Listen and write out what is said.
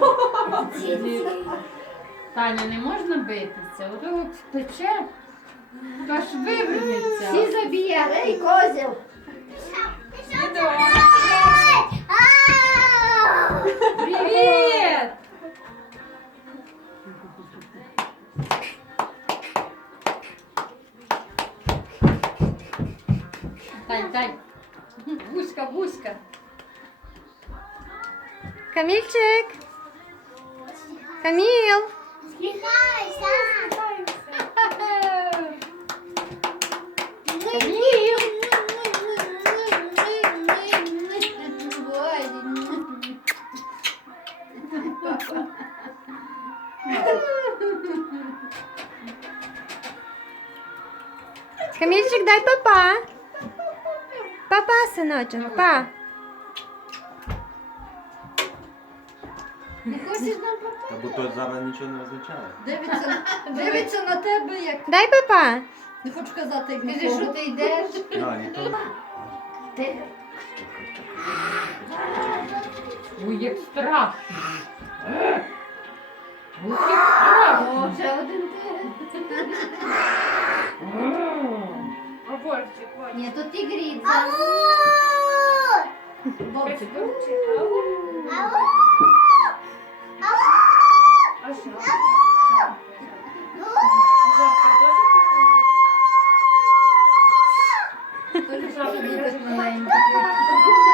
Таня, <5 years old> не можна битися. Ото пече, та ж вивернеться. Всі заб'яний козел. Привіт! Тань, тань. Буська, буська. Камільчик. Camil! Camille, tinha Camil, que dar papá. Papá, Sanotinho, mm -hmm. papá. papá. Не хочеш нам папа? Або то зараз нічого не означає. Дивиться, дивиться на тебе, як. Дай папа! Не хочу казати, як Кажи, що ти йдеш. Да, і то... Ти. Ой, як страх. Ой, як страх. О, вже один ти. А Вольчик, Вольчик. Ні, тут ти грідза. Ау! Бобчик, Бобчик. Ау! Ау! 哈哈。